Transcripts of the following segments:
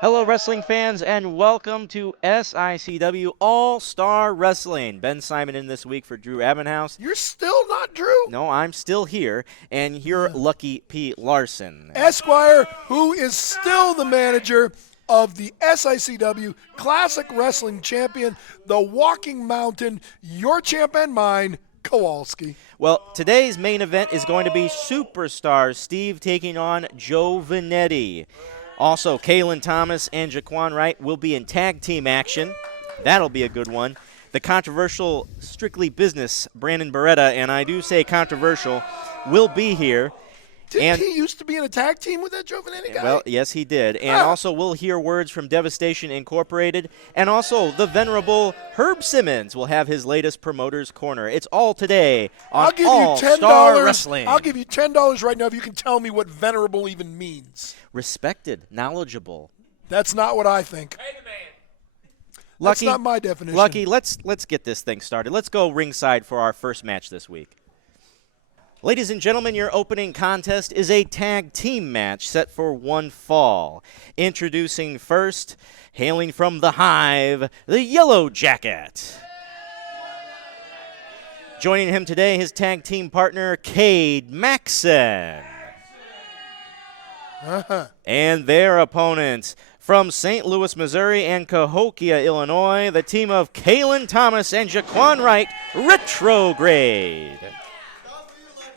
Hello, wrestling fans, and welcome to SICW All-Star Wrestling. Ben Simon in this week for Drew Abbenhouse. You're still not Drew? No, I'm still here, and you're Lucky P. Larson. Esquire, who is still the manager of the SICW Classic Wrestling Champion, the Walking Mountain, your champ and mine, Kowalski. Well, today's main event is going to be Superstar Steve taking on Joe Vanetti. Also, Kalen Thomas and Jaquan Wright will be in tag team action. That'll be a good one. The controversial Strictly Business Brandon Beretta, and I do say controversial, will be here. Didn't he used to be in a tag team with that Joe Vanetti guy? Well, yes, he did. And also, we'll hear words from Devastation Incorporated. And also, the venerable Herb Simmons will have his latest Promoter's Corner. It's all today on All-Star Wrestling. I'll give you $10 right now if you can tell me what venerable even means. Respected, knowledgeable. That's not what I think. Hey, man. That's not my definition. Lucky, let's get this thing started. Let's go ringside for our first match this week. Ladies and gentlemen, your opening contest is a tag team match set for one fall. Introducing first, hailing from the Hive, the Yellow Jacket. Joining him today, his tag team partner, Cade Maxson. And their opponents, from St. Louis, Missouri and Cahokia, Illinois, the team of Kalen Thomas and Jaquan Wright, Retrograde.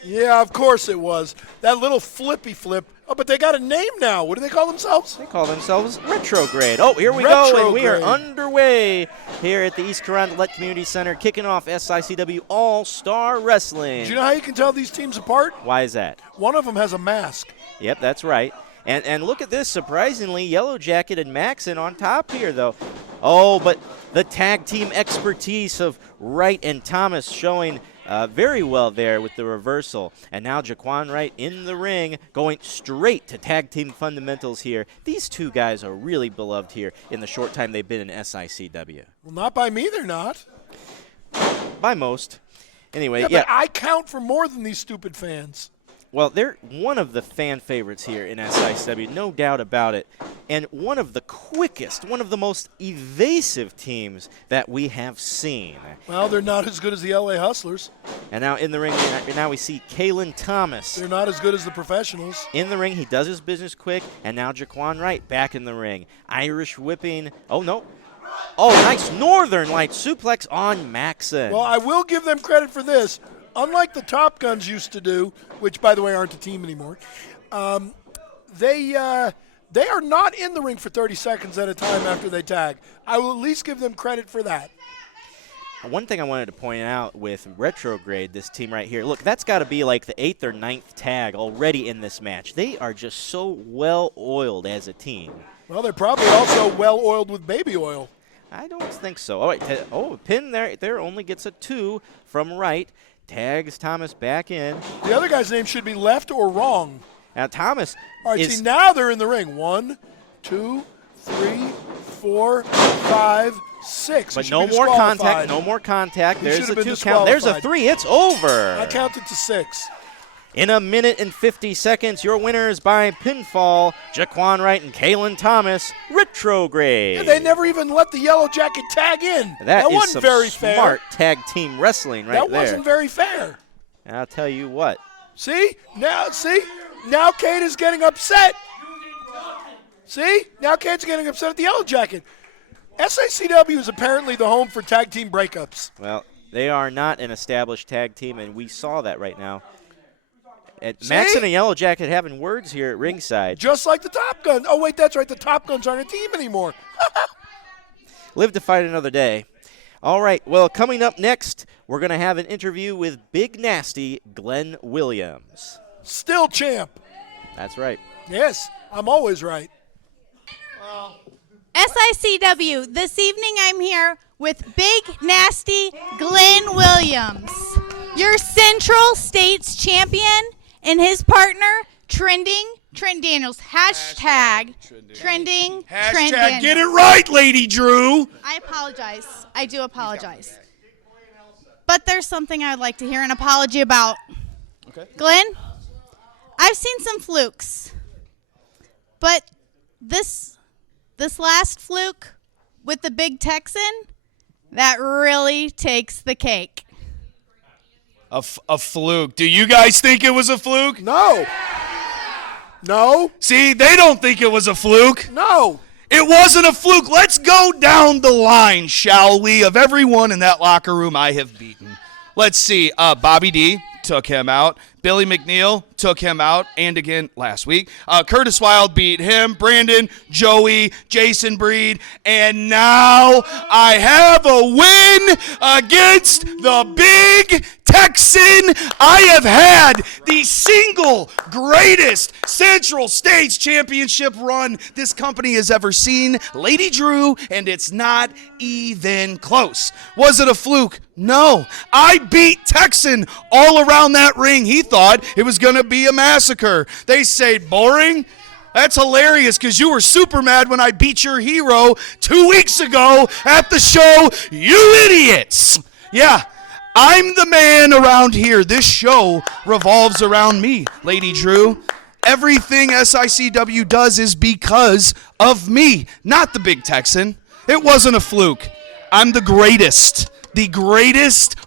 Yeah, of course it was. That little flippy flip. Oh, but they got a name now. What do they call themselves? They call themselves Retrograde. Oh, here we go, and we are underway here at the East Carondelet Community Center, kicking off SICW All-Star Wrestling. Do you know how you can tell these teams apart? Why is that? One of them has a mask. Yep, that's right. And look at this, surprisingly, Yellow Jacket and Maxson on top here, though. Oh, but the tag team expertise of Wright and Thomas showing very well there with the reversal. And now Jaquan Wright in the ring, going straight to tag team fundamentals here. These two guys are really beloved here in the short time they've been in SICW. Well, not by me, they're not. By most. Anyway, But I count for more than these stupid fans. Well, they're one of the fan favorites here in SICW, no doubt about it. And one of the quickest, one of the most evasive teams that we have seen. Well, they're not as good as the LA Hustlers. And now in the ring, now we see Kalen Thomas. They're not as good as the Professionals. In the ring, he does his business quick. And now Jaquan Wright back in the ring. Irish whipping. Oh, no. Oh, nice Northern Light suplex on Maxson. Well, I will give them credit for this. Unlike the Top Guns used to do, which, by the way, aren't a team anymore, they are not in the ring for 30 seconds at a time after they tag. I will at least give them credit for that. One thing I wanted to point out with Retrograde, this team right here, look, that's got to be like the 8th or 9th tag already in this match. They are just so well-oiled as a team. Well, they're probably also well-oiled with baby oil. I don't think so. All right, pin there only gets a 2 from Wright. Tags Thomas back in. The other guy's name should be left or wrong. Now Thomas All right, see, now they're in the ring. 1, 2, 3, 4, 5, 6. But no more contact. No more contact. There's a 2 count. There's a 3. It's over. I counted to 6. In a minute and 50 seconds, your winners by pinfall, Jaquan Wright and Kalen Thomas, Retrograde. Yeah, they never even let the Yellow Jacket tag in. That wasn't is some very smart fair. tag team wrestling right there. That wasn't very fair. And I'll tell you what. See? Now Kate is getting upset. See? Now Kate's getting upset at the Yellow Jacket. SICW is apparently the home for tag team breakups. Well, they are not an established tag team, and we saw that right now. Maxson and Yellow Jacket having words here at ringside. Just like the Top Gun. Oh, wait, that's right. The Top Guns aren't a team anymore. Live to fight another day. All right, well, coming up next, we're going to have an interview with Big Nasty Glenn Williams. Still champ. That's right. Yes, I'm always right. SICW, this evening I'm here with Big Nasty Glenn Williams, your Central States champion, and his partner, Trent Daniels. Hashtag trending. Trent Daniels. Get it right, Lady Drew. I apologize. I do apologize. But there's something I'd like to hear an apology about. Okay. Glenn, I've seen some flukes, but this this last fluke with the Big Texan, that really takes the cake. A fluke. Do you guys think it was a fluke? No. No. See, they don't think it was a fluke. No. It wasn't a fluke. Let's go down the line, shall we, of everyone in that locker room I have beaten. Let's see. Bobby D took him out. Billy McNeil took him out, and again last week. Curtis Wild beat him. Brandon, Joey, Jason Breed, and now I have a win against the Big Texan. I have had the single greatest Central States Championship run this company has ever seen, Lady Drew, and it's not even close. Was it a fluke? No. I beat Texan all around that ring. He thought it was going to be a massacre. They say boring. That's hilarious because you were super mad when I beat your hero 2 weeks ago at the show. You idiots. Yeah, I'm the man around here. This show revolves around me, Lady Drew. Everything SICW does is because of me, not the Big Texan. It wasn't a fluke. I'm the greatest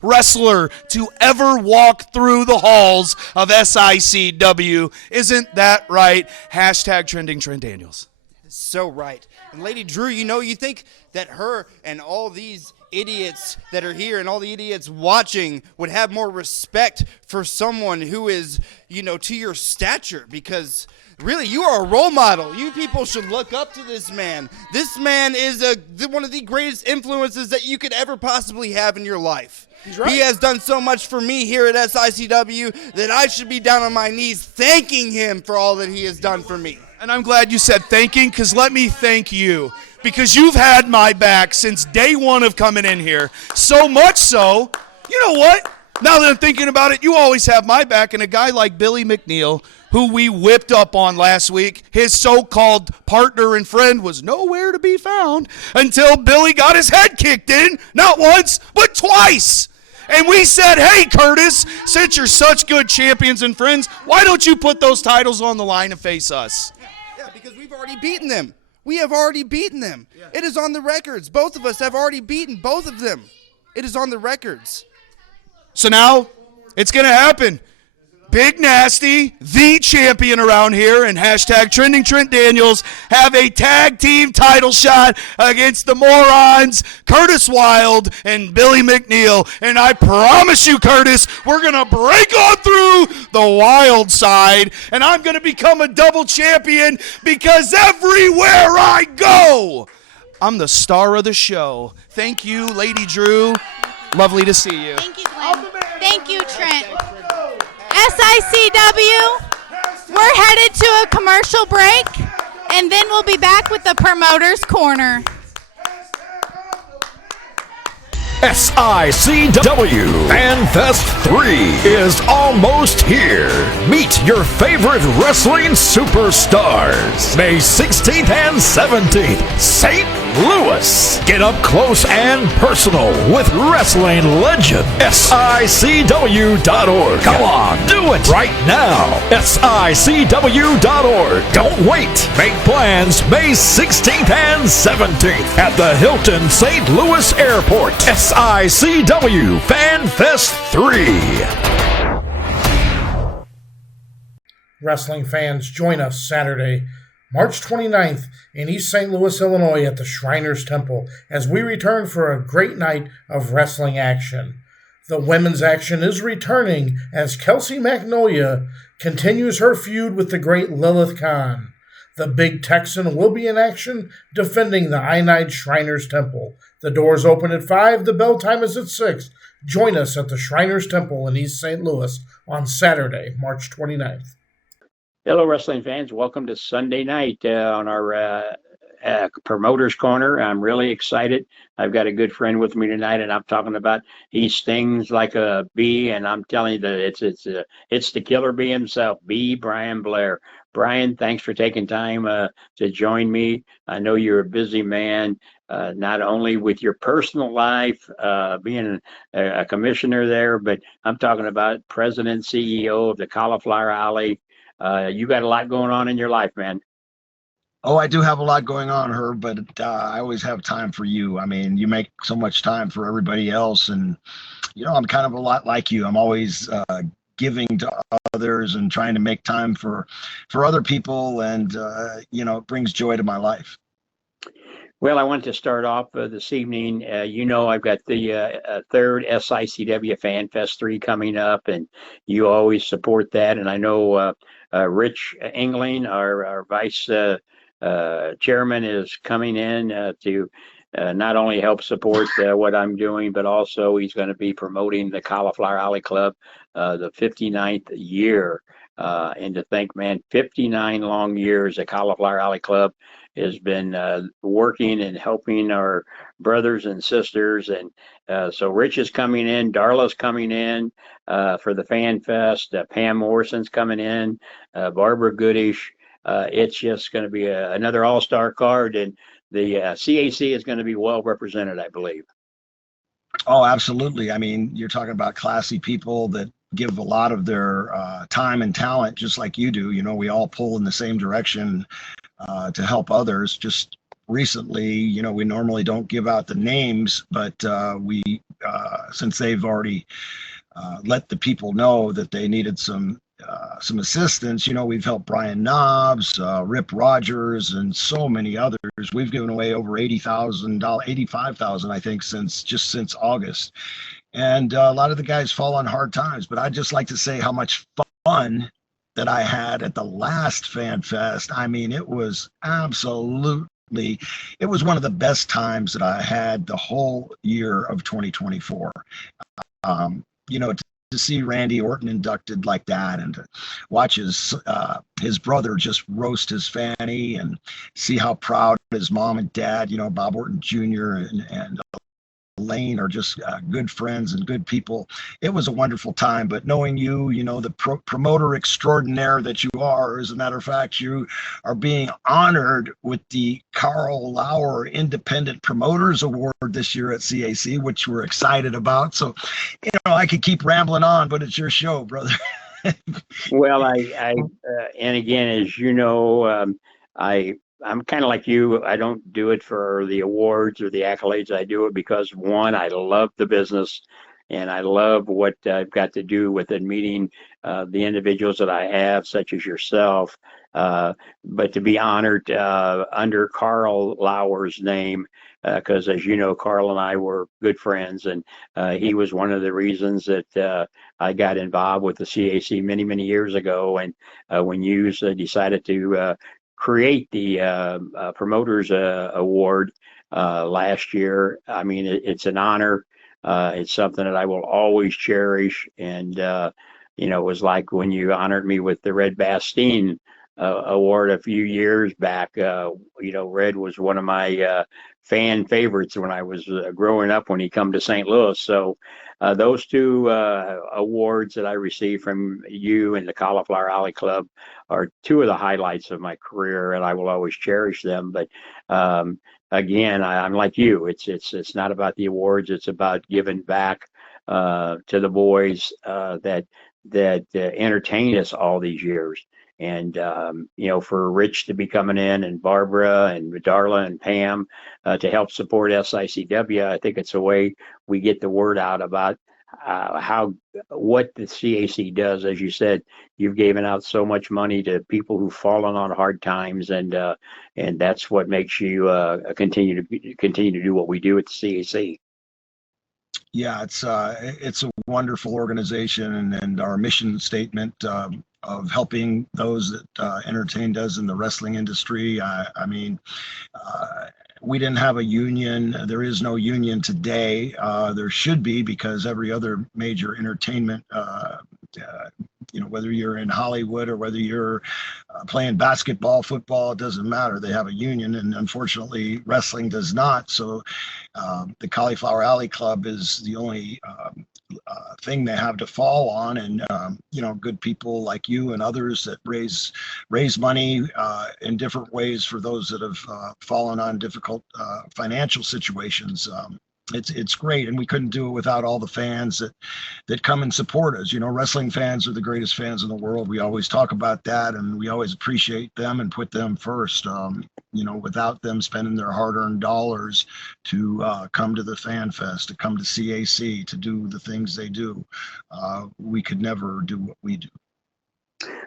wrestler to ever walk through the halls of SICW. Isn't that right? Hashtag trending Trent Daniels. So right. And Lady Drew, you think that her and all these idiots that are here and all the idiots watching would have more respect for someone who is, to your stature, because really, you are a role model. You people should look up to this man. This man is one of the greatest influences that you could ever possibly have in your life. He's right. He has done so much for me here at SICW that I should be down on my knees thanking him for all that he has done for me. And I'm glad you said thanking, because let me thank you, because you've had my back since day one of coming in here. So much so, you know what? Now that I'm thinking about it, you always have my back, and a guy like Billy McNeil, who we whipped up on last week, his so-called partner and friend was nowhere to be found until Billy got his head kicked in, not once, but twice. And we said, hey, Curtis, since you're such good champions and friends, why don't you put those titles on the line and face us? Yeah, because we've already beaten them. We have already beaten them. Yeah. It is on the records. Both of us have already beaten both of them. It is on the records. So now it's going to happen. Big Nasty, the champion around here, and hashtag trending Trent Daniels have a tag team title shot against the morons, Curtis Wild and Billy McNeil. And I promise you, Curtis, we're going to break on through the Wild side, and I'm going to become a double champion because everywhere I go, I'm the star of the show. Thank you, Lady Drew. Lovely to see you. Thank you, Glenn. Thank you, Trent. SICW, we're headed to a commercial break, and then we'll be back with the Promoter's Corner. SICW FanFest 3 is almost here. Meet your favorite wrestling superstars. May 16th and 17th, St. Louis. Get up close and personal with wrestling legend. SICW.org. Come on, do it right now. SICW.org. Don't wait. Make plans May 16th and 17th at the Hilton St. Louis Airport. SICW FanFest 3. Wrestling fans, join us Saturday, March 29th in East St. Louis, Illinois at the Shriners Temple as we return for a great night of wrestling action. The women's action is returning as Kelsey Magnolia continues her feud with the great Lilith Khan. The Big Texan will be in action defending the Ionide Shriners Temple. The doors open at 5. The bell time is at 6. Join us at the Shriners Temple in East St. Louis on Saturday, March 29th. Hello, wrestling fans. Welcome to Sunday night on our Promoter's Corner. I'm really excited. I've got a good friend with me tonight, and I'm talking about he stings like a bee, and I'm telling you that it's the killer bee himself, B. Brian Blair. Brian, thanks for taking time to join me. I know you're a busy man, not only with your personal life, being a commissioner there, but I'm talking about president, CEO of the Cauliflower Alley. You got a lot going on in your life, man. Oh, I do have a lot going on, Herb, but I always have time for you. I mean, you make so much time for everybody else, and I'm kind of a lot like you. I'm always giving to others and trying to make time for other people, and it brings joy to my life. Well, I want to start off this evening. I've got the third SICW Fan Fest 3 coming up, and you always support that. And I know Rich Engling, our vice chairman, is coming in to not only help support what I'm doing, but also he's going to be promoting the Cauliflower Alley Club, the 59th year. And to think, man, 59 long years, the Cauliflower Alley Club has been working and helping our brothers and sisters. And so Rich is coming in, Darla's coming in for the Fan Fest, Pam Morrison's coming in, Barbara Goodish. It's just going to be another all-star card, and the CAC is going to be well represented, I believe. Oh, absolutely. I mean, you're talking about classy people that give a lot of their time and talent, just like you do. We all pull in the same direction to help others. Just recently, we normally don't give out the names, but we, since they've already let the people know that they needed some assistance, we've helped Brian Knobs, Rip Rogers, and so many others. We've given away over $80,000, $85,000, I think, since August. And a lot of the guys fall on hard times, but I'd just like to say how much fun that I had at the last Fan Fest. I mean, it was it was one of the best times that I had the whole year of 2024. To see Randy Orton inducted like that, and to watch his brother just roast his fanny, and see how proud his mom and dad, Bob Orton Jr. and Elaine are just good friends and good people. It was a wonderful time. But knowing you, the promoter extraordinaire that you are, as a matter of fact, you are being honored with the Carl Lauer Independent Promoters Award this year at CAC, which we're excited about. So, I could keep rambling on, but it's your show, brother. Well, and again, as you know, I'm kind of like you. I don't do it for the awards or the accolades. I do it because, one, I love the business, and I love what I've got to do with it, meeting the individuals that I have, such as yourself. But to be honored under Carl Lauer's name, because as you know, Carl and I were good friends, and he was one of the reasons that I got involved with the CAC many, many years ago. And when you decided to create the Promoters Award last year, I mean, it's an honor. It's something that I will always cherish. And, it was like when you honored me with the Red Bastine Award a few years back. Red was one of my fan favorites when I was growing up when he come to St. Louis. So those two awards that I received from you and the Cauliflower Alley Club are two of the highlights of my career, and I will always cherish them. But again, I'm like you. It's not about the awards. It's about giving back to the boys that entertained us all these years. And, for Rich to be coming in, and Barbara and Darla and Pam to help support SICW, I think it's a way we get the word out about what the CAC does. As you said, you've given out so much money to people who've fallen on hard times, and that's what makes you continue to do what we do at the CAC. Yeah, it's a wonderful organization, and our mission statement of helping those that entertained us in the wrestling industry. I mean, we didn't have a union. There is no union today. There should be, because every other major entertainment, whether you're in Hollywood or whether you're playing basketball, football, it doesn't matter. They have a union, and unfortunately, wrestling does not. So the Cauliflower Alley Club is the only thing they have to fall on, and good people like you and others that raise money in different ways for those that have fallen on difficult financial situations. it's great, and we couldn't do it without all the fans that come and support us. Wrestling fans are the greatest fans in the world. We always talk about that, and we always appreciate them and put them first. Without them spending their hard-earned dollars to come to the Fan Fest, to come to CAC, to do the things they do, we could never do what we do.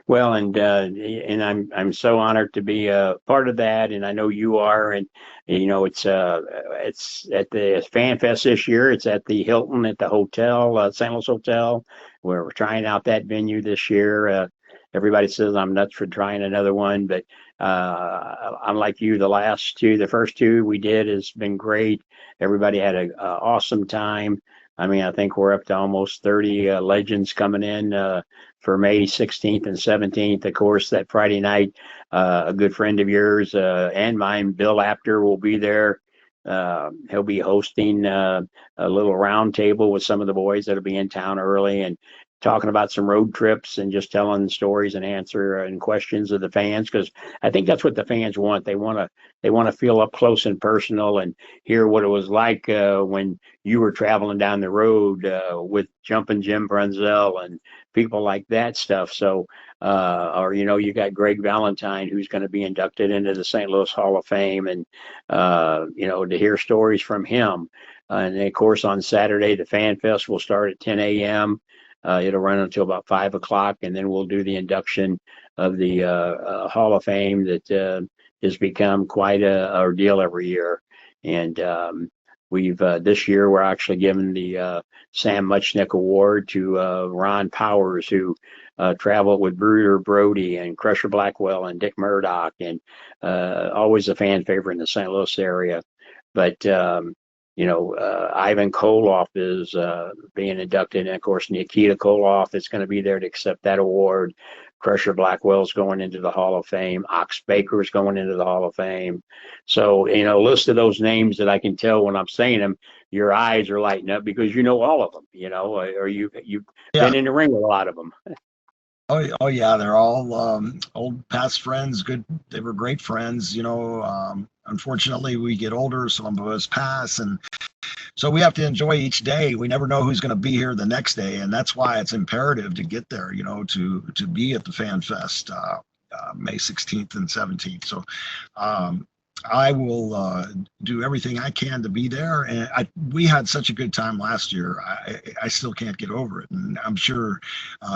Well, and I'm so honored to be a part of that, and I know you are. And it's at the Fan Fest this year. It's at the Hilton at the hotel, St. Louis Hotel, where we're trying out that venue this year. Everybody says I'm nuts for trying another one, but unlike you, the first two we did has been great. Everybody had a awesome time. I mean, I think we're up to almost 30 legends coming in for May 16th and 17th. Of course, that Friday night, a good friend of yours and mine, Bill Apter, will be there. He'll be hosting a little round table with some of the boys that'll be in town early and talking about some road trips and just telling stories and answering questions of the fans, because I think that's what the fans want. They want to feel up close and personal and hear what it was like when you were traveling down the road with Jumpin' Jim Brunzell and people like that stuff. So, you got Greg Valentine, who's going to be inducted into the St. Louis Hall of Fame, and to hear stories from him. And then, of course, on Saturday, the Fan Fest will start at 10 a.m. It'll run until about 5 o'clock, and then we'll do the induction of the Hall of Fame that has become quite a ordeal every year. And we've this year we're actually giving the Sam Muchnick Award to Ron Powers, who traveled with Bruder Brody and Crusher Blackwell and Dick Murdoch, and always a fan favorite in the St. Louis area. But Ivan Koloff is being inducted, and of course Nikita Koloff is going to be there to accept that award. Crusher Blackwell's going into the Hall of Fame. Ox Baker's going into the Hall of Fame. So, list of those names that I can tell when I'm saying them, your eyes are lighting up because you know all of them, or you've been in the ring with a lot of them. Oh yeah, they're all old past friends. Good, they were great friends. Unfortunately, we get older, some of us pass, and so we have to enjoy each day. We never know who's going to be here the next day, and that's why it's imperative to get there. To be at the Fan Fest May 16th and 17th. So I will do everything I can to be there. And we had such a good time last year. I still can't get over it. And I'm sure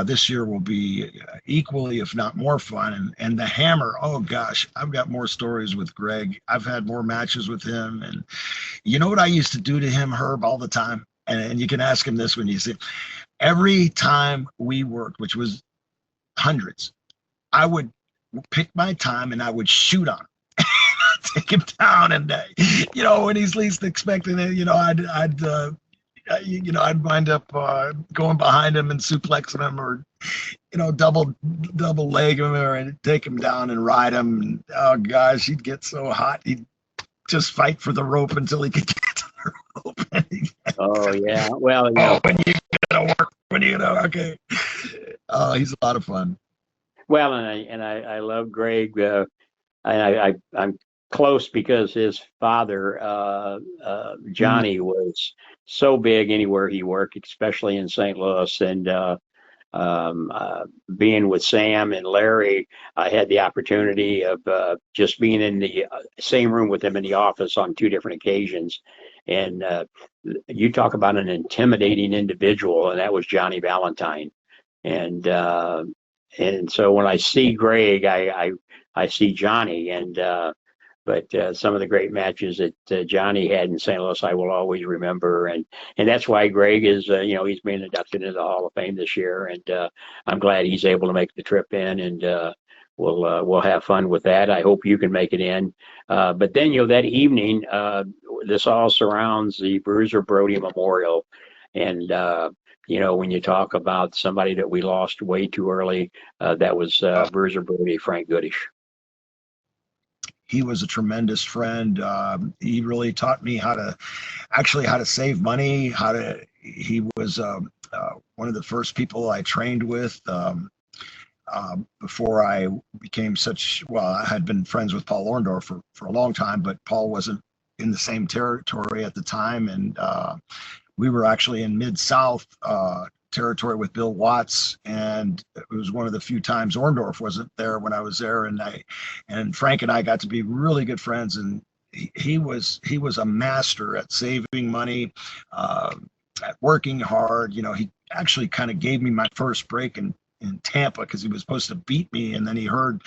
this year will be equally, if not more fun. And the Hammer, oh gosh, I've got more stories with Greg. I've had more matches with him. And you know what I used to do to him, Herb, all the time? And you can ask him this when you see, every time we worked, which was hundreds, I would pick my time and I would shoot on him. Take him down, and when he's least expecting it, I'd wind up going behind him and suplexing him, or double leg him, or take him down and ride him. And, oh gosh, he'd get so hot, he'd just fight for the rope until he could get to the rope. Oh yeah, well, when you gotta work, okay. Oh, he's a lot of fun. Well, and I love Greg. I'm close because his father, Johnny, was so big anywhere he worked, especially in St. Louis. And being with Sam and Larry, I had the opportunity of just being in the same room with them in the office on 2 different occasions. And you talk about an intimidating individual, and that was Johnny Valentine. And so when I see Greg, I see Johnny, but some of the great matches that Johnny had in St. Louis, I will always remember, and that's why Greg is, he's being inducted into the Hall of Fame this year, and I'm glad he's able to make the trip in, and we'll have fun with that. I hope you can make it in. But then, that evening, this all surrounds the Bruiser Brody Memorial, and when you talk about somebody that we lost way too early, that was Bruiser Brody, Frank Goodish. He was a tremendous friend. He really taught me how to save money. He was one of the first people I trained with before I became I had been friends with Paul Orndorff for a long time, but Paul wasn't in the same territory at the time, and we were actually in Mid-South territory with Bill Watts, and it was one of the few times Orndorff wasn't there when I was there, and Frank and I got to be really good friends, and he was a master at saving money, at working hard. You know, he actually kind of gave me my first break in Tampa because he was supposed to beat me, and then he heard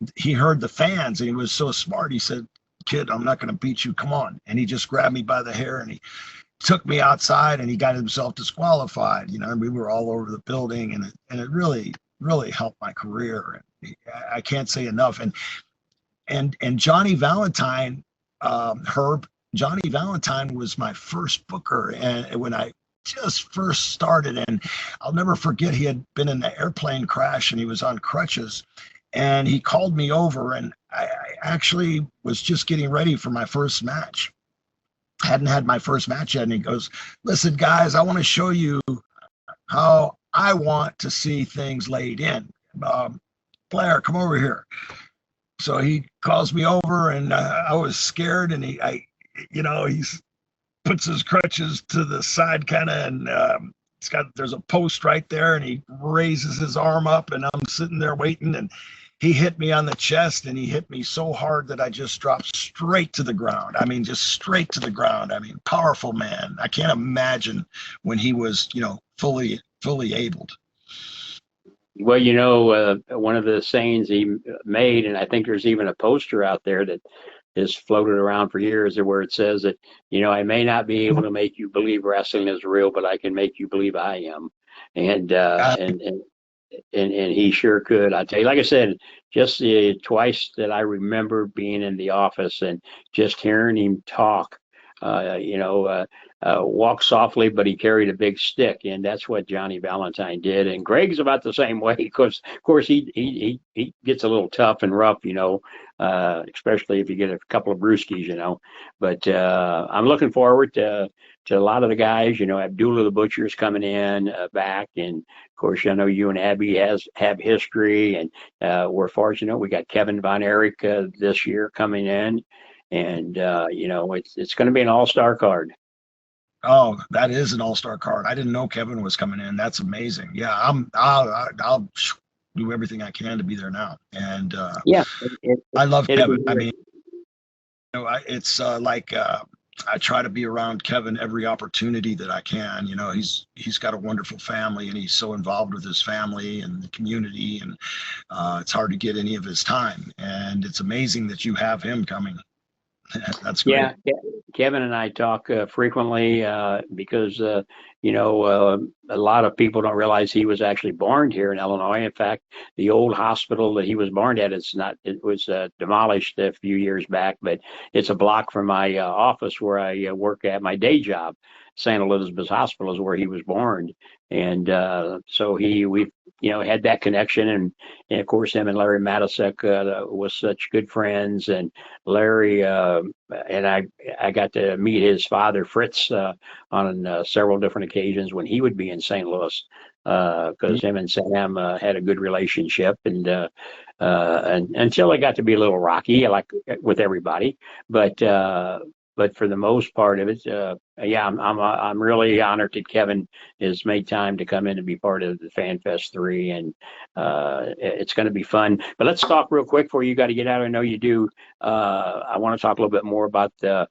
the fans, and he was so smart. He said, "Kid, I'm not going to beat you. Come on." And he just grabbed me by the hair and he took me outside, and he got himself disqualified. You know, and we were all over the building, and it really, really helped my career. And I can't say enough. And Johnny Valentine, Johnny Valentine was my first booker, and when I just first started, and I'll never forget, he had been in the airplane crash and he was on crutches, and he called me over, and I actually was just getting ready for my first match. Hadn't had my first match yet, and he goes, "Listen, guys, I want to show you how I want to see things laid in. Blair, come over here." So he calls me over, and I was scared, and he puts his crutches to the side kind of, and there's a post right there, and he raises his arm up, and I'm sitting there waiting, and he hit me on the chest, and he hit me so hard that I just dropped straight to the ground. I mean, just straight to the ground. I mean, powerful man. I can't imagine when he was, fully abled. Well, one of the sayings he made, and I think there's even a poster out there that has floated around for years, where it says that, I may not be able to make you believe wrestling is real, but I can make you believe I am. And he sure could. I tell you, like I said, just twice that I remember being in the office and just hearing him talk, walk softly, but he carried a big stick, and that's what Johnny Valentine did. And Greg's about the same way, because of course he gets a little tough and rough, especially if you get a couple of brewskis, But I'm looking forward to a lot of the guys. Abdullah the Butcher's coming in back, and of course I know you and Abby have history, and we're fortunate we got Kevin Von Erich this year coming in, and it's going to be an all-star card. Oh, that is an all-star card. I didn't know Kevin was coming in. That's amazing. Yeah, I'll do everything I can to be there now. And I love Kevin. I mean, it's like I try to be around Kevin every opportunity that I can. He's got a wonderful family, and he's so involved with his family and the community, and it's hard to get any of his time. And it's amazing that you have him coming. That's great. Yeah, Kevin and I talk frequently because a lot of people don't realize he was actually born here in Illinois. In fact, the old hospital that he was born at, it was demolished a few years back, but it's a block from my office where I work at my day job. St. Elizabeth's Hospital is where he was born, and so we had that connection, and of course him and Larry Matisek was such good friends, and Larry and I got to meet his father Fritz on several different occasions when he would be in St. Louis, because him and Sam had a good relationship, and until it got to be a little rocky, like with everybody, but for the most part of it, I'm really honored that Kevin has made time to come in and be part of the FanFest 3, and it's going to be fun. But let's talk real quick before you got to get out. I know you do. I want to talk a little bit more about the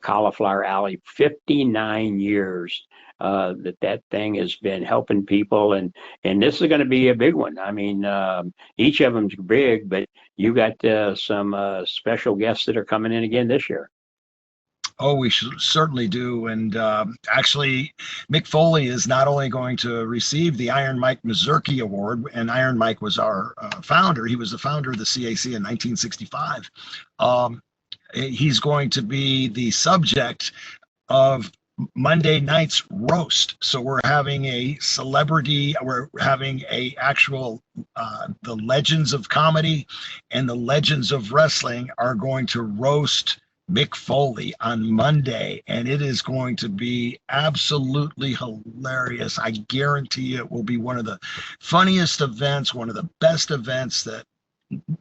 Cauliflower Alley. 59 years that thing has been helping people, and this is going to be a big one. I mean, each of them's big, but you got some special guests that are coming in again this year. Oh, we certainly do. And actually, Mick Foley is not only going to receive the Iron Mike Mazurki Award, and Iron Mike was our founder. He was the founder of the CAC in 1965. He's going to be the subject of Monday night's roast. So we're having a celebrity, we're having a actual, the legends of comedy and the legends of wrestling are going to roast Mick Foley on Monday, and it is going to be absolutely hilarious. I guarantee it will be one of the funniest events, one of the best events that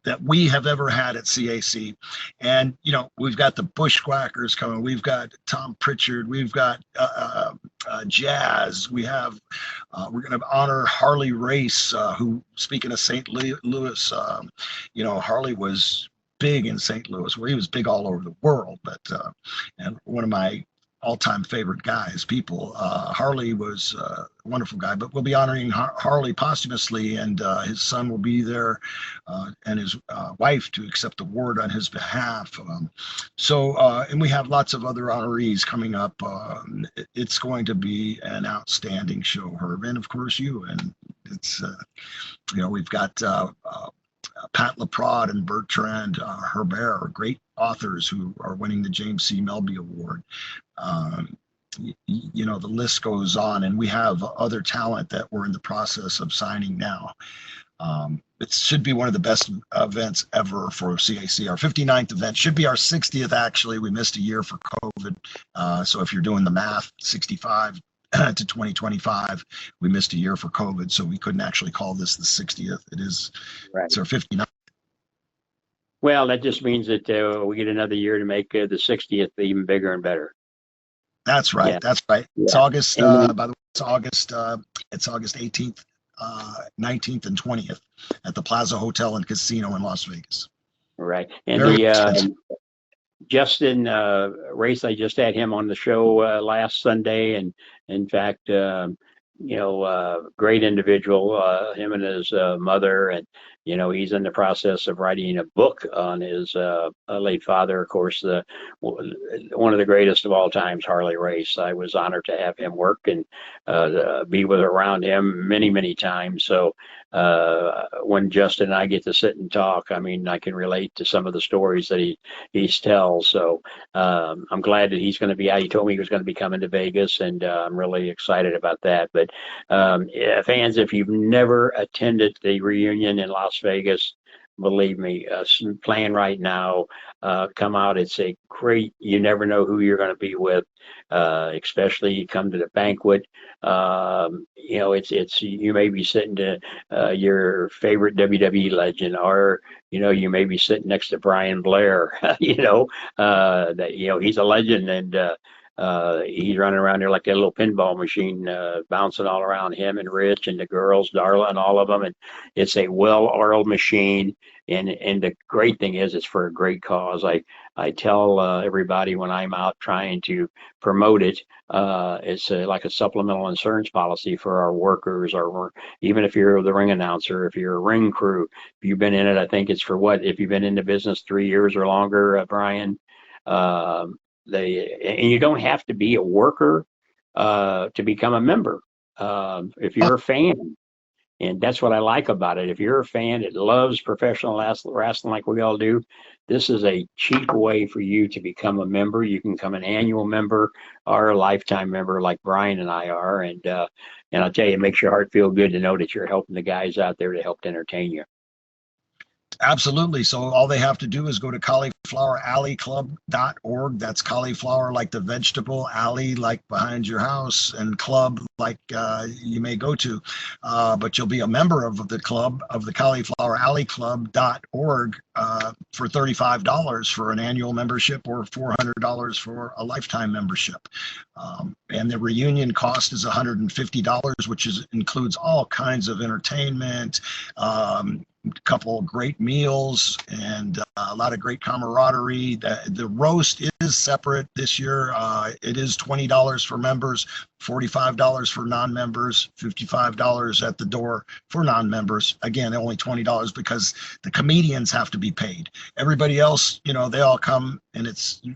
that we have ever had at CAC. And, we've got the Bushwhackers coming. We've got Tom Pritchard. We've got Jazz. We have, we're going to honor Harley Race, who, speaking of St. Louis, Harley was big in St. Louis, where he was big all over the world. But, and one of my all-time favorite people. Harley was a wonderful guy, but we'll be honoring Harley posthumously, and his son will be there, and his wife to accept the award on his behalf. And we have lots of other honorees coming up. It's going to be an outstanding show, Herb, and of course you. And it's, we've got Pat LaPrade and Bertrand Herbert, great authors who are winning the James C. Melby Award. The list goes on, and we have other talent that we're in the process of signing now. It should be one of the best events ever for CAC. Our 59th event should be our 60th, actually. We missed a year for COVID. So if you're doing the math, 65 to 2025, we missed a year for COVID, so we couldn't actually call this the 60th. It's our 59th. Well, that just means that we get another year to make the 60th even bigger and better. That's right. Yeah. That's right. Yeah. It's August. By the way, it's August 18th, 19th, and 20th at the Plaza Hotel and Casino in Las Vegas. Right. And Very Justin Race, I just had him on the show last Sunday, and in fact, great individual, him and his mother, and he's in the process of writing a book on his late father, of course, one of the greatest of all times, Harley Race. I was honored to have him work and be around him many, many times. So when Justin and I get to sit and talk, I can relate to some of the stories that he tells. So I'm glad that he's going to be out. He told me he was going to be coming to Vegas, and I'm really excited about that. But fans, if you've never attended the reunion in Las Vegas, believe me, playing right now, come out. It's a great, you never know who you're going to be with, especially you come to the banquet. It's you may be sitting to your favorite WWE legend, or you may be sitting next to Brian Blair. He's a legend, and he's running around there like a little pinball machine, bouncing all around him and Rich and the girls, Darla, and all of them. And it's a well-oiled machine. And the great thing is, it's for a great cause. I tell everybody when I'm out trying to promote it, it's like a supplemental insurance policy for our workers, or even if you're the ring announcer, if you're a ring crew, if you've been in it, I think it's for if you've been in the business 3 years or longer, Brian. And you don't have to be a worker to become a member. If you're a fan, and that's what I like about it. If you're a fan that loves professional wrestling like we all do, this is a cheap way for you to become a member. You can become an annual member or a lifetime member like Brian and I are. And I'll tell you, it makes your heart feel good to know that you're helping the guys out there to help to entertain you. Absolutely. So all they have to do is go to caulifloweralleyclub.org. That's cauliflower like the vegetable, alley like behind your house, and club like you may go to. But you'll be a member of the club, of the caulifloweralleyclub.org for $35 for an annual membership, or $400 for a lifetime membership. And the reunion cost is $150, which includes all kinds of entertainment, a couple of great meals, and a lot of great camaraderie. The roast is separate this year. It is $20 for members, $45 for non-members, $55 at the door for non-members. Again, only $20 because the comedians have to be paid. Everybody else, they all come, and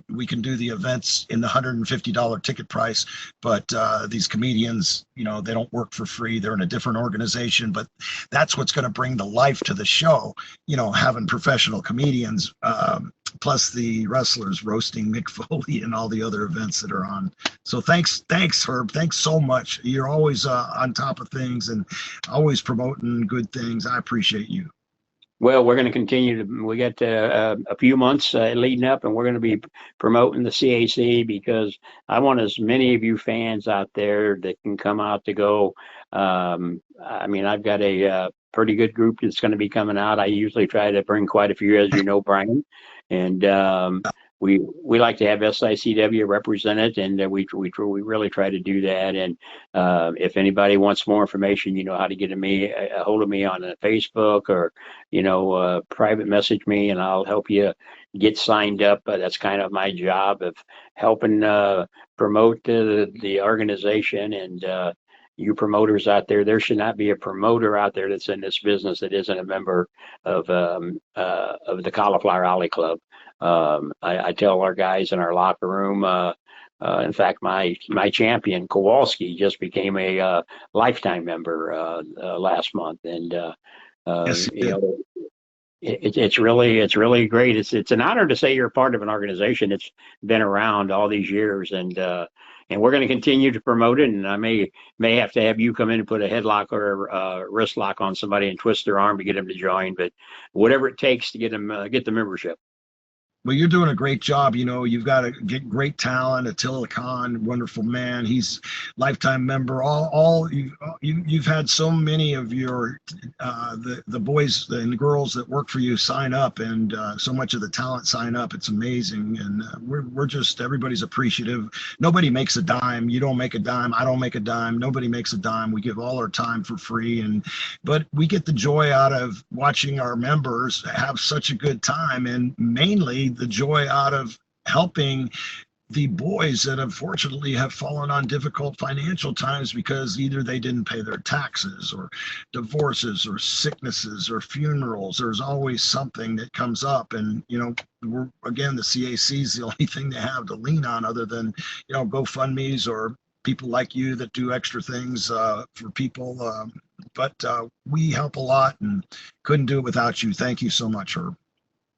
we can do the events in the $150 ticket price. But these comedians, they don't work for free. They're in a different organization, but that's what's going to bring the life to the show, having professional comedians, plus the wrestlers roasting Mick Foley and all the other events that are on. So thanks, Herb. Thanks so much. You're always on top of things and always promoting good things. I appreciate you. Well, we're going to continue we got a few months leading up, and we're going to be promoting the CAC, because I want as many of you fans out there that can come out to go I mean, I've got a pretty good group that's going to be coming out. I usually try to bring quite a few, as you know, Brian, and we like to have SICW represented, and we really try to do that. And if anybody wants more information, you know how to get a hold of me on Facebook, or private message me, and I'll help you get signed up. That's kind of my job of helping promote the organization. And you promoters out there should not be a promoter out there that's in this business that isn't a member of the Cauliflower Alley Club. I tell our guys in our locker room. In fact, my champion Kowalski just became a lifetime member last month, and Yes, he did. it's really great. It's an honor to say you're part of an organization that's been around all these years, and we're going to continue to promote it. And I may have to have you come in and put a headlock or a wrist lock on somebody and twist their arm to get them to join. But whatever it takes to get them get the membership. Well, you're doing a great job. You've got a great talent. Attila Khan, wonderful man. He's lifetime member. You've had so many of your the boys and girls that work for you sign up, and so much of the talent sign up. It's amazing, and we're just, everybody's appreciative. Nobody makes a dime. You don't make a dime. I don't make a dime. Nobody makes a dime. We give all our time for free, but we get the joy out of watching our members have such a good time, and mainly the joy out of helping the boys that unfortunately have fallen on difficult financial times because either they didn't pay their taxes, or divorces, or sicknesses, or funerals. There's always something that comes up, and we're, again, the CAC is the only thing they have to lean on, other than GoFundMe's or people like you that do extra things for people. But we help a lot, and couldn't do it without you. Thank you so much, Herb.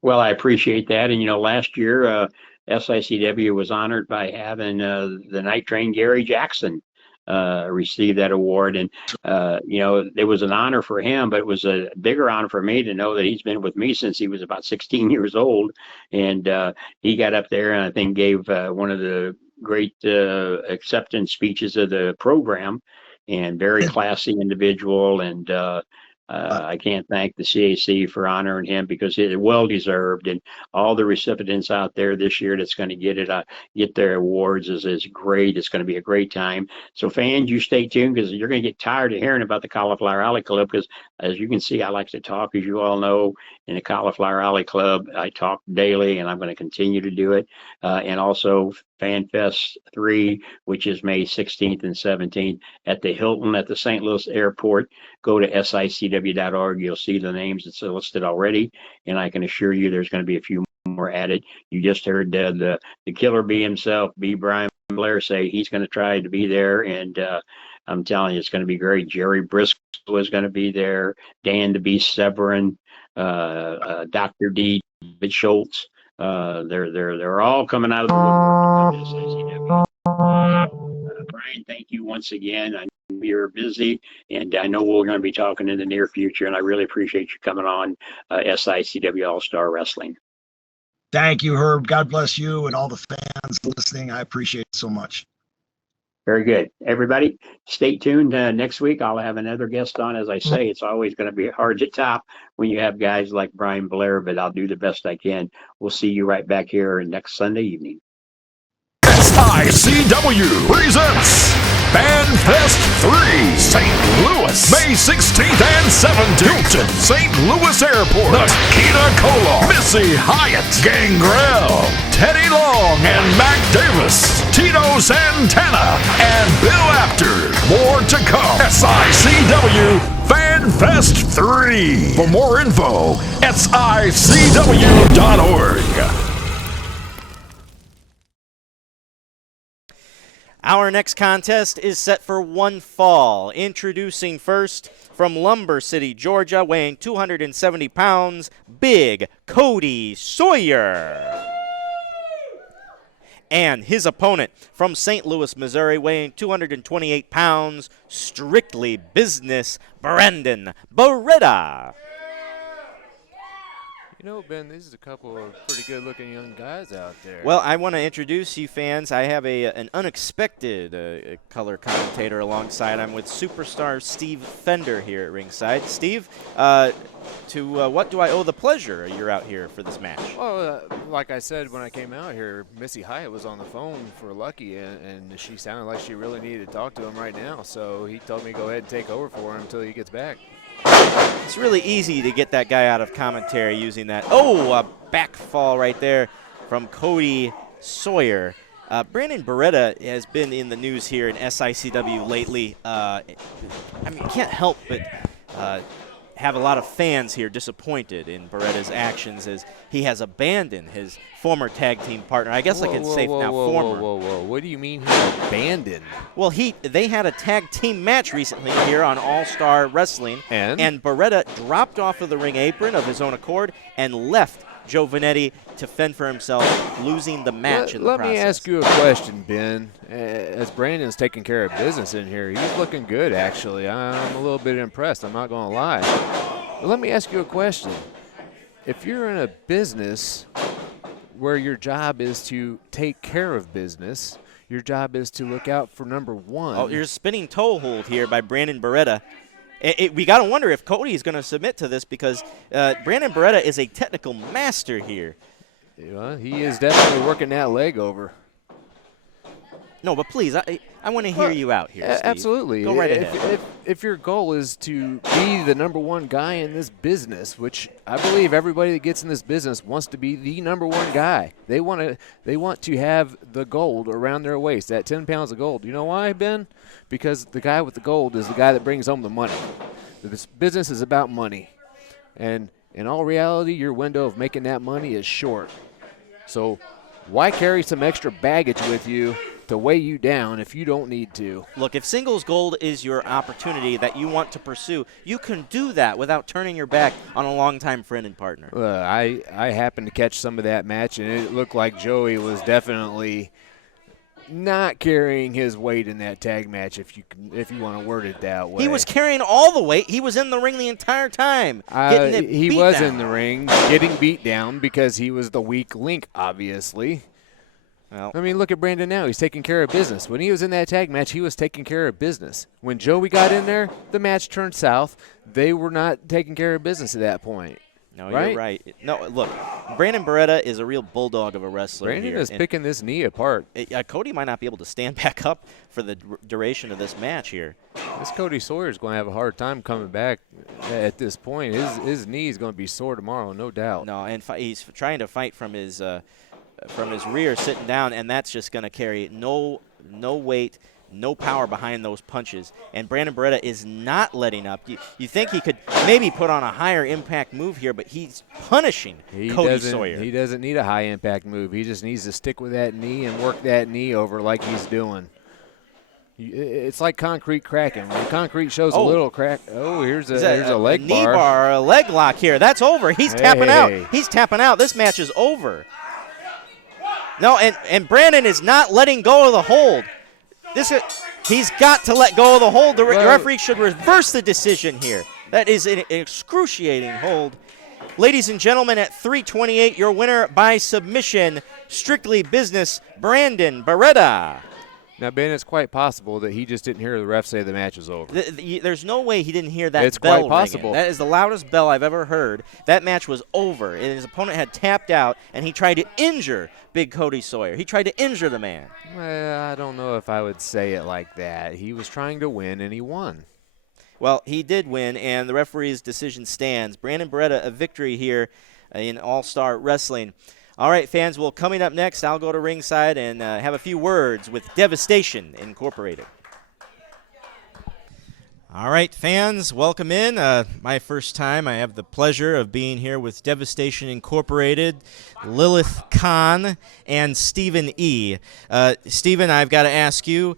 Well, I appreciate that. And, last year, SICW was honored by having the Night Train Gary Jackson receive that award. And, it was an honor for him, but it was a bigger honor for me to know that he's been with me since he was about 16 years old. And he got up there and I think gave one of the great acceptance speeches of the program, and very classy individual. And I can't thank the CAC for honoring him, because it's well deserved. And all the recipients out there this year that's going to get their awards is great. It's going to be a great time. So fans, you stay tuned, because you're going to get tired of hearing about the Cauliflower Alley Club, because as you can see, I like to talk, as you all know. In the Cauliflower Alley Club, I talk daily, and I'm going to continue to do it. And also FanFest 3, which is May 16th and 17th at the Hilton at the St. Louis Airport. Go to SICW.org. You'll see the names that's listed already, and I can assure you there's going to be a few more added. You just heard the Killer Bee himself, B. Brian Blair, say he's going to try to be there, and I'm telling you, it's going to be great. Jerry Briscoe is going to be there, Dan the Beast Severin, Dr. D, David Schultz. They're all coming out of the woodwork. Brian, thank you once again. I know you're busy, and I know we're going to be talking in the near future, and I really appreciate you coming on SICW All-Star Wrestling. Thank you, Herb. God bless you and all the fans listening. I appreciate it so much. Very good. Everybody, stay tuned. Next week, I'll have another guest on. As I say, it's always going to be hard to top when you have guys like Brian Blair, but I'll do the best I can. We'll see you right back here next Sunday evening. SICW presents FanFest 3, St. Louis, May 16th and 17th. Hilton, St. Louis Airport, Nikita Koloff, Missy Hyatt, Gangrel, Teddy Long and Mac Davis, Tito Santana, and Bill Apter. More to come. SICW FanFest 3. For more info, SICW.org. Our next contest is set for one fall. Introducing first, from Lumber City, Georgia, weighing 270 pounds, Big Cody Sawyer. And his opponent, from St. Louis, Missouri, weighing 228 pounds, Strictly Business, Brandon Beretta. You know, Ben, these is a couple of pretty good-looking young guys out there. Well, I want to introduce you fans. I have an unexpected color commentator alongside. I'm with superstar Steve Fender here at ringside. Steve, what do I owe the pleasure you're out here for this match? Well, like I said when I came out here, Missy Hyatt was on the phone for Lucky, and she sounded like she really needed to talk to him right now. So he told me to go ahead and take over for him until he gets back. It's really easy to get that guy out of commentary using that. Oh, a back fall right there from Cody Sawyer. Brandon Beretta has been in the news here in SICW lately. I mean, you can't help but have a lot of fans here disappointed in Beretta's actions as he has abandoned his former tag team partner. I guess I can say now former. Whoa. What do you mean he abandoned? Well, they had a tag team match recently here on All-Star Wrestling. And Beretta dropped off of the ring apron of his own accord and left Joe Vanetti to fend for himself, losing the match in the process. Let me ask you a question, Ben. As Brandon's taking care of business in here, he's looking good, actually. I'm a little bit impressed, I'm not going to lie. But let me ask you a question. If you're in a business where your job is to take care of business, your job is to look out for number one. Oh, you're spinning toe hold here by Brandon Beretta. We got to wonder if Cody is going to submit to this because Brandon Beretta is a technical master here. Yeah, he is definitely working that leg over. No, but please, I want to hear you out here, Steve. Absolutely. Go right ahead. If your goal is to be the number one guy in this business, which I believe everybody that gets in this business wants to be the number one guy. They want to have the gold around their waist, that 10 pounds of gold. You know why, Ben? Because the guy with the gold is the guy that brings home the money. This business is about money. And in all reality, your window of making that money is short. So why carry some extra baggage with you to weigh you down if you don't need to? Look, if singles gold is your opportunity that you want to pursue, you can do that without turning your back on a longtime friend and partner. I happened to catch some of that match, and it looked like Joey was definitely not carrying his weight in that tag match, if you want to word it that way. He was carrying all the weight. He was in the ring the entire time, getting it he beat was down. in the ring getting beat down because he was the weak link, obviously. Well, I mean, look at Brandon now. He's taking care of business. When he was in that tag match, he was taking care of business. When Joey got in there, the match turned south. They were not taking care of business at that point. No, you're right. No, look, Brandon Beretta is a real bulldog of a wrestler. Brandon here, is picking this knee apart. Cody might not be able to stand back up for the duration of this match here. This Cody Sawyer is going to have a hard time coming back at this point. His knee is going to be sore tomorrow, no doubt. No, and he's trying to fight from his rear sitting down, and that's just going to carry no weight, no power behind those punches. And Brandon Beretta is not letting up. You think he could maybe put on a higher impact move here, but he's punishing Cody Sawyer. He doesn't need a high impact move. He just needs to stick with that knee and work that knee over like he's doing. It's like concrete cracking. When concrete shows a little crack, here's a leg bar. Knee bar, a leg lock here. That's over. He's tapping out. He's tapping out. This match is over. No, and Brandon is not letting go of the hold. He's got to let go of the hold. The referee should reverse the decision here. That is an excruciating hold. Ladies and gentlemen, at 3:28, your winner by submission, strictly business, Brandon Beretta. Now, Ben, it's quite possible that he just didn't hear the ref say the match was over. There's no way he didn't hear that it's bell quite possible. ringing. That is the loudest bell I've ever heard. That match was over, and his opponent had tapped out, and he tried to injure Big Cody Sawyer. He tried to injure the man. Well, I don't know if I would say it like that. He was trying to win, and he won. Well, he did win, and the referee's decision stands. Brandon Beretta, a victory here in All-Star Wrestling. All right, fans, well, coming up next, I'll go to ringside and have a few words with Devastation Incorporated. All right, fans, welcome in. My first time, I have the pleasure of being here with Devastation Incorporated, Lilith Khan, and Stephen E. Stephen, I've got to ask you,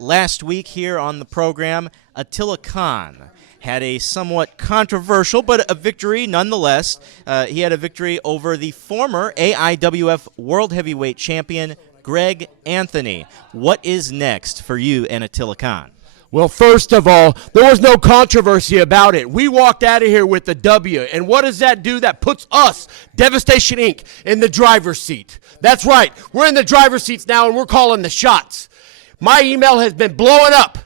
last week here on the program, Attila Khan had a somewhat controversial, but a victory nonetheless. He had a victory over the former AIWF World Heavyweight Champion, Greg Anthony. What is next for you and Attila Khan? Well, first of all, there was no controversy about it. We walked out of here with the W. And what does that do? That puts us, Devastation Inc., in the driver's seat. That's right. We're in the driver's seats now, and we're calling the shots. My email has been blowing up.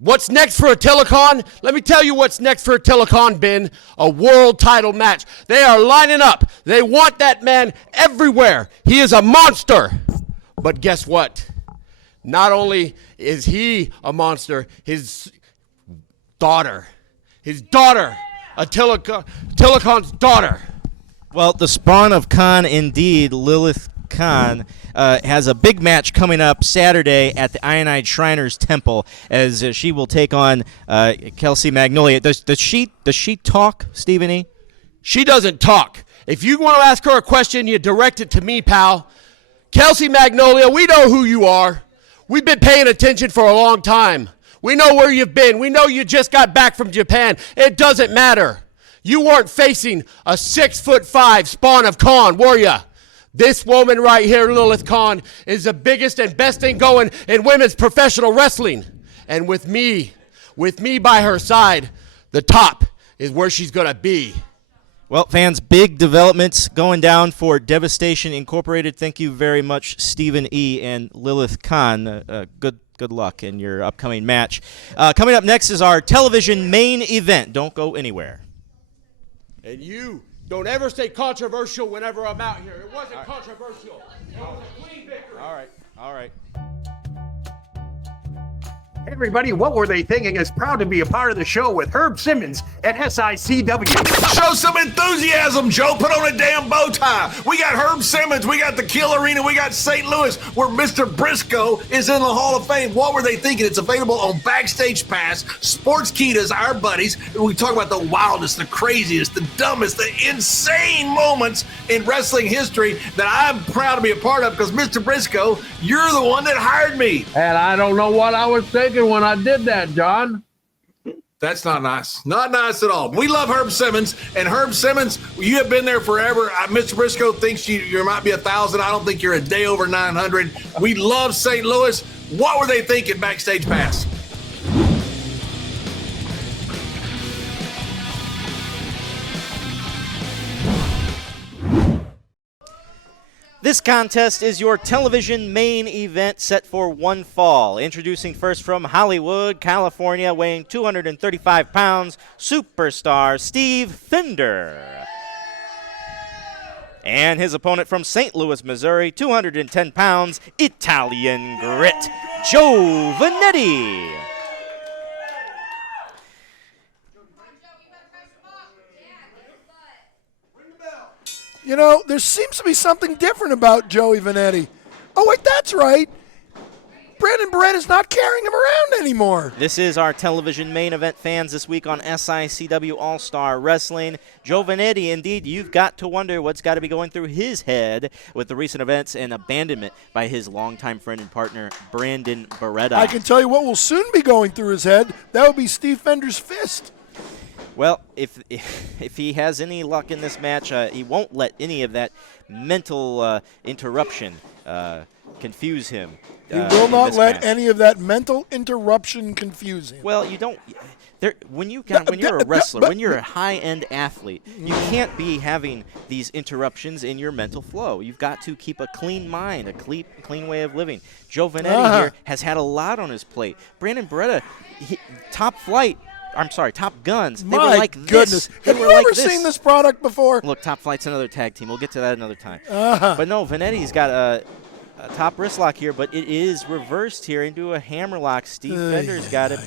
What's next for Attilicon? Let me tell you what's next for Attilicon, Ben. A world title match. They are lining up. They want that man everywhere. He is a monster. But guess what? Not only is he a monster, his daughter, Attilicon's daughter. Well, the spawn of Khan indeed, Lilith Khan, has a big match coming up Saturday at the Ionide Shriners Temple as she will take on Kelsey Magnolia. Does she talk, Stephen E? She doesn't talk. If you want to ask her a question, you direct it to me, pal. Kelsey Magnolia, we know who you are. We've been paying attention for a long time. We know where you've been. We know you just got back from Japan. It doesn't matter. You weren't facing a 6'5" spawn of Khan, were you? This woman right here, Lilith Khan, is the biggest and best thing going in women's professional wrestling. And with me by her side, the top is where she's going to be. Well, fans, big developments going down for Devastation Incorporated. Thank you very much, Stephen E. and Lilith Khan. Good luck in your upcoming match. Coming up next is our television main event. Don't go anywhere. And you don't ever say controversial whenever I'm out here. It wasn't controversial. It was a clean victory. All right. Hey everybody, What Were They Thinking is proud to be a part of the show with Herb Simmons at SICW. Show some enthusiasm, Joe. Put on a damn bow tie. We got Herb Simmons. We got the Kill Arena. We got St. Louis, where Mr. Briscoe is in the Hall of Fame. What Were They Thinking? It's available on Backstage Pass. Sportskeetas, our buddies. We talk about the wildest, the craziest, the dumbest, the insane moments in wrestling history that I'm proud to be a part of because, Mr. Briscoe, you're the one that hired me. And I don't know what I was thinking when I did that, John. That's not nice. Not nice at all. We love Herb Simmons. And Herb Simmons, you have been there forever. Mr. Briscoe thinks you might be 1,000. I don't think you're a day over 900. We love St. Louis. What were they thinking, Backstage Pass? This contest is your television main event set for one fall. Introducing first from Hollywood, California, weighing 235 pounds, superstar Steve Fender. And his opponent from St. Louis, Missouri, 210 pounds, Italian Grit, Joe Vanetti. You know, there seems to be something different about Joey Vanetti. Oh, wait, that's right. Brandon Beretta's not carrying him around anymore. This is our television main event, fans, this week on SICW All-Star Wrestling. Joe Vanetti, indeed, you've got to wonder what's got to be going through his head with the recent events and abandonment by his longtime friend and partner, Brandon Beretta. I can tell you what will soon be going through his head. That will be Steve Fender's fist. Well, if he has any luck in this match, he won't let any of that mental interruption confuse him. He will not let any of that mental interruption confuse him. Well, you don't. When you're a wrestler, when you're a high-end athlete, you can't be having these interruptions in your mental flow. You've got to keep a clean mind, a clean way of living. Joe Vanetti here has had a lot on his plate. Brandon Beretta, Top Guns. They were like goodness. this. Have you ever seen this product before? Look, Top Flight's another tag team. We'll get to that another time. But no, Vanetti's got a top wrist lock here, but it is reversed here into a hammerlock. Steve Fender's got it.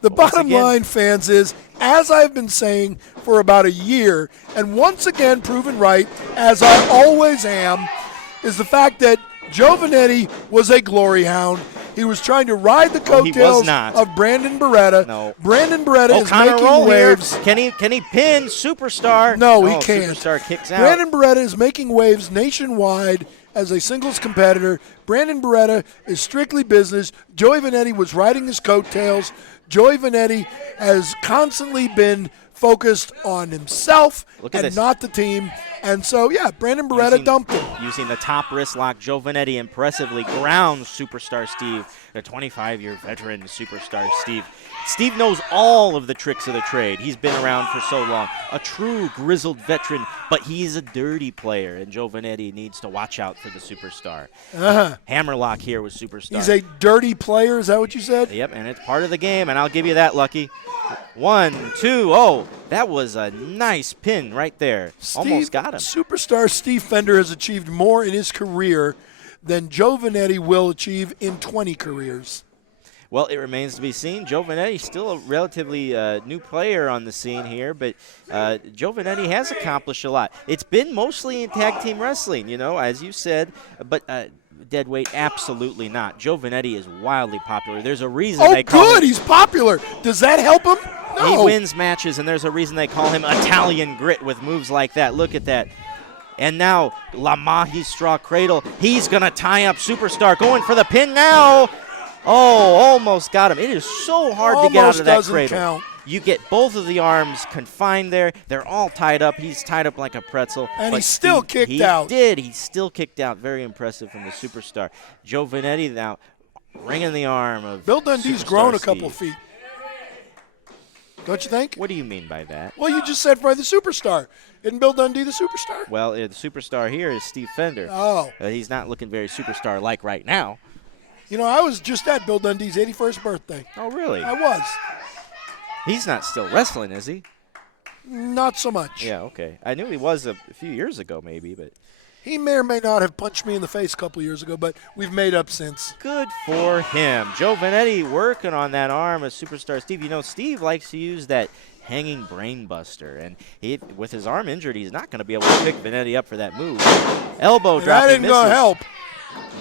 The bottom line, fans, is, as I've been saying for about a year, and once again proven right, as I always am, is the fact that Joe Vanetti was a glory hound. He was trying to ride the coattails of Brandon Beretta. No. Brandon Beretta is Connor making waves. Can he pin Superstar? No, he can't. Superstar kicks out. Brandon Beretta is making waves nationwide as a singles competitor. Brandon Beretta is strictly business. Joey Vanetti was riding his coattails. Joey Vanetti has constantly been focused on himself Look at and this. not the team. And so, yeah, Brandon Beretta dumped him. Using the top wrist lock, Joe Vanetti impressively grounds superstar Steve, the 25-year veteran superstar Steve. Steve knows all of the tricks of the trade. He's been around for so long. A true grizzled veteran, but he's a dirty player, and Joe Vanetti needs to watch out for the superstar. Hammerlock here with superstar. He's a dirty player, is that what you said? Yep, and it's part of the game, and I'll give you that, Lucky. 1, 2, oh, that was a nice pin right there. Almost got him. Superstar Steve Fender has achieved more in his career than Joe Vanetti will achieve in 20 careers. Well, it remains to be seen. Joe Vanetti still a relatively new player on the scene here, but Joe Vanetti has accomplished a lot. It's been mostly in tag team wrestling, you know, as you said, but deadweight, absolutely not. Joe Vanetti is wildly popular. There's a reason they call him. He's popular. Does that help him? No. He wins matches, and there's a reason they call him Italian Grit with moves like that. Look at that. And now, La Mahi Straw Cradle. He's going to tie up Superstar. Going for the pin now. Oh, almost got him. It is so hard to get out of that cradle. Count. You get both of the arms confined there. They're all tied up. He's tied up like a pretzel. And but he's still kicked out. He still kicked out. Very impressive from the Superstar. Joe Vanetti now ringing the arm of Bill Dundee's Superstar grown a Steve. couple feet. Don't you think? What do you mean by that? Well, you just said by the Superstar. Isn't Bill Dundee the Superstar? Well, the Superstar here is Steve Fender. Oh. He's not looking very Superstar-like right now. You know, I was just at Bill Dundee's 81st birthday. Oh, really? I was. He's not still wrestling, is he? Not so much. Yeah, okay. I knew he was a few years ago maybe, but he may or may not have punched me in the face a couple years ago, but we've made up since. Good for him. Joe Vanetti working on that arm of Superstar Steve. You know, Steve likes to use that hanging brain buster, and with his arm injured, he's not going to be able to pick Vanetti up for that move. Elbow drop. That ain't going to help.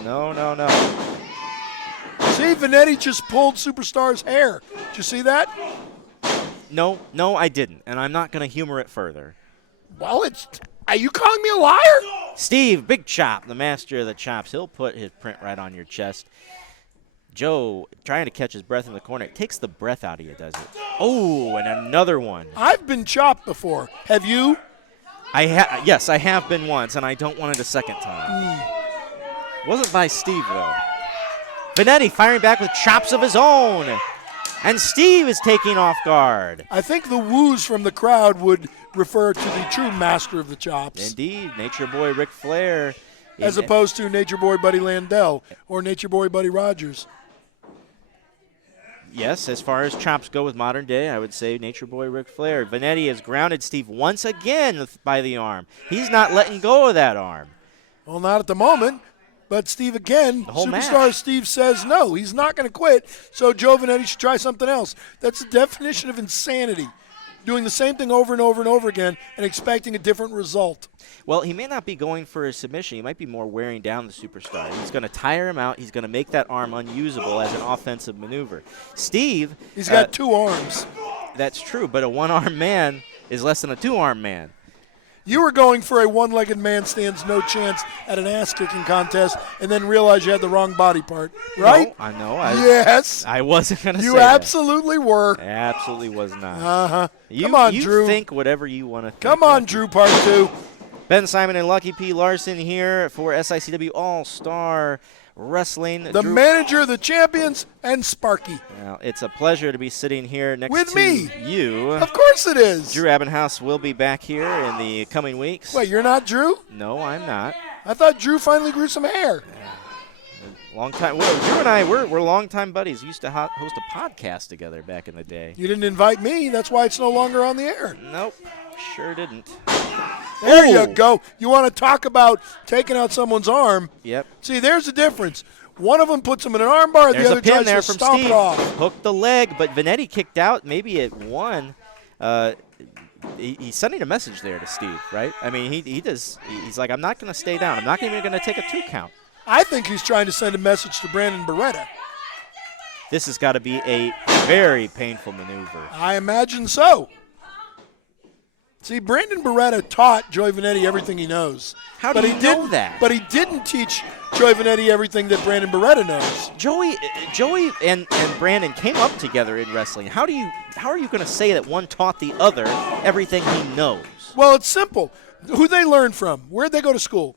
No. See, Vanetti just pulled Superstar's hair. Did you see that? No, I didn't, and I'm not going to humor it further. Well, are you calling me a liar? Steve, big chop, the master of the chops. He'll put his print right on your chest. Joe, trying to catch his breath in the corner, it takes the breath out of you, does it? Oh, and another one. I've been chopped before. Have you? Yes, I have been once, and I don't want it a second time. Wasn't by Steve, though. Vanetti firing back with chops of his own. And Steve is taking off guard. I think the woos from the crowd would refer to the true master of the chops. Indeed, Nature Boy Ric Flair. As opposed to Nature Boy Buddy Landell or Nature Boy Buddy Rogers. Yes, as far as chops go with modern day, I would say Nature Boy Ric Flair. Vanetti has grounded Steve once again by the arm. He's not letting go of that arm. Well, not at the moment. But Steve again, Superstar Steve says no, he's not going to quit, so Joe Vanetti should try something else. That's the definition of insanity, doing the same thing over and over and over again and expecting a different result. Well, he may not be going for a submission. He might be more wearing down the Superstar. He's going to tire him out. He's going to make that arm unusable as an offensive maneuver. Steve. He's got two arms. That's true, but a one-armed man is less than a two-armed man. You were going for a one-legged man stands no chance at an ass-kicking contest and then realized you had the wrong body part, right? No, I know. Yes. I wasn't going to say You that. absolutely were. I absolutely was not. Uh-huh. Come on, you Drew. think whatever you want to think. Come on, Drew, part 2. Ben Simon and Lucky P. Larson here for SICW All-Star Wrestling. The manager of the champions and Sparky. Well, it's a pleasure to be sitting here next with to me. You. Of course it is. Drew Abbenhouse will be back here in the coming weeks. Wait, you're not Drew? No, I'm not. I thought Drew finally grew some hair. Long time. Well, Drew and I, we're longtime buddies. We used to host a podcast together back in the day. You didn't invite me. That's why it's no longer on the air. Nope, sure didn't. There you go. You want to talk about taking out someone's arm? Yep. See, there's the difference. One of them puts him in an arm bar, There's the other a pin tries there to from stomp Steve. it off. Hooked the leg, but Vanetti kicked out. Maybe it won. He's sending a message there to Steve, right? I mean, he's like, I'm not going to stay down. I'm not even going to take a 2 count. I think he's trying to send a message to Brandon Beretta. This has got to be a very painful maneuver. I imagine so. See, Brandon Beretta taught Joey Vanetti everything he knows. How do you know that? But he didn't teach Joey Vanetti everything that Brandon Beretta knows. Joey and Brandon came up together in wrestling. How are you going to say that one taught the other everything he knows? Well, it's simple. Who they learn from? Where'd they go to school?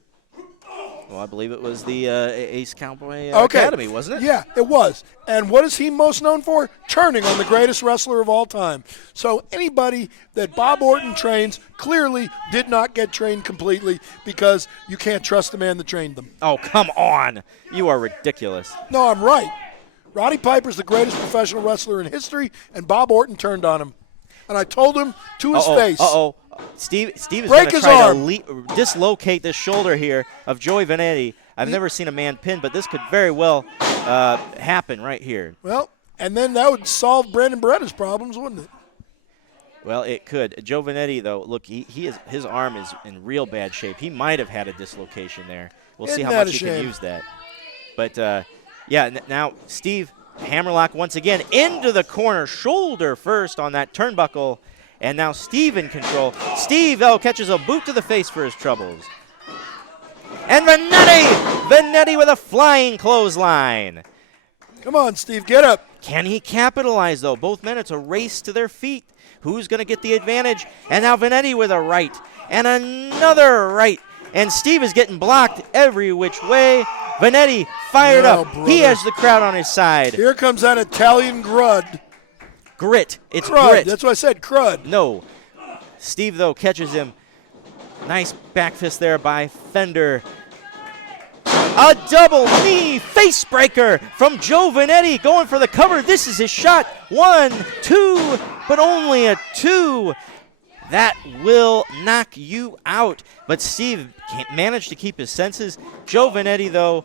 Well, I believe it was the Ace Cowboy Academy, wasn't it? Yeah, it was. And what is he most known for? Turning on the greatest wrestler of all time. So anybody that Bob Orton trains clearly did not get trained completely because you can't trust the man that trained them. Oh, come on. You are ridiculous. No, I'm right. Roddy Piper's the greatest professional wrestler in history, and Bob Orton turned on him. And I told him to his face. Steve is going to try to dislocate the shoulder here of Joey Vanetti. I've never seen a man pinned, but this could very well happen right here. Well, and then that would solve Brandon Beretta's problems, wouldn't it? Well, it could. Joe Vanetti, though, look, his arm is in real bad shape. He might have had a dislocation there. We'll see how much he can use that. But, now Steve, hammerlock once again into the corner, shoulder first on that turnbuckle. And now Steve in control. Steve, catches a boot to the face for his troubles. And Vanetti with a flying clothesline. Come on, Steve, get up. Can he capitalize, though? Both men, it's a race to their feet. Who's going to get the advantage? And now Vanetti with a right. And another right. And Steve is getting blocked every which way. Vanetti fired up. Brother. He has the crowd on his side. Here comes that Italian grud. Grit. It's crud. grit. That's what I said, crud. No. Steve, though, catches him. Nice back fist there by Fender. A double knee face breaker from Joe Vanetti going for the cover. This is his shot. 1, 2, but only a 2. That will knock you out. But Steve can't manage to keep his senses. Joe Vanetti, though,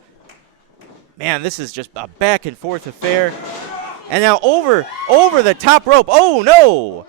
man, this is just a back and forth affair. And now over the top rope. Oh, no.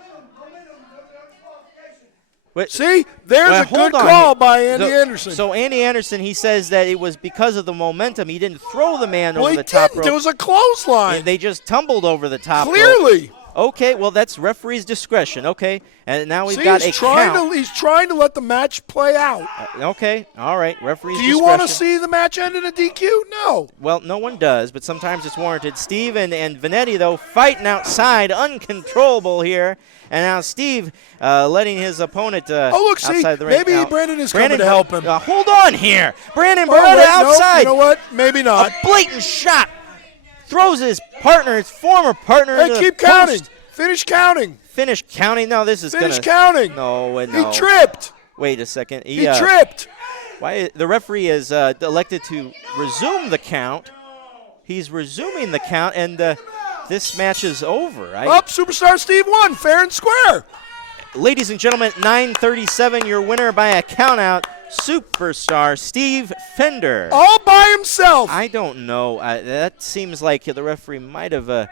But, see, there's a good call by Andy Anderson. So Andy Anderson, he says that it was because of the momentum. He didn't throw the man over the top rope. It was a clothesline. They just tumbled over the top rope. Clearly. Okay, well, that's referee's discretion. Okay, and now we've got a count. He's trying to let the match play out. Okay, all right, referee's discretion. Do you want to see the match end in a DQ? No. Well, no one does, but sometimes it's warranted. Steve and Vanetti, though, fighting outside, uncontrollable here. And now Steve letting his opponent outside the ring. Maybe Brandon is coming to help him. Hold on here. Brandon Beretta outside. No, you know what? Maybe not. A blatant shot. Throws his partner, his former partner. Hey, keep counting. Finish counting. Finish counting. No, this is Finish counting. No. He tripped. Wait a second. He tripped. Why? The referee is elected to resume the count. He's resuming the count, and this match is over. Superstar Steve won, fair and square. Ladies and gentlemen, 9:37, your winner by a countout, Superstar Steve Fender. All by himself. I don't know. That seems like the referee might have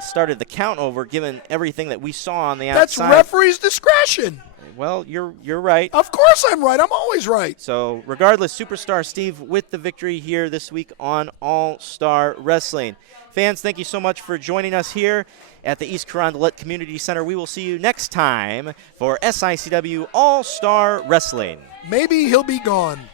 started the count over, given everything that we saw on the outside. That's referee's discretion. Well, you're right. Of course I'm right. I'm always right. So regardless, Superstar Steve with the victory here this week on All-Star Wrestling. Fans, thank you so much for joining us here at the East Carondelet Community Center. We will see you next time for SICW All-Star Wrestling. Maybe he'll be gone.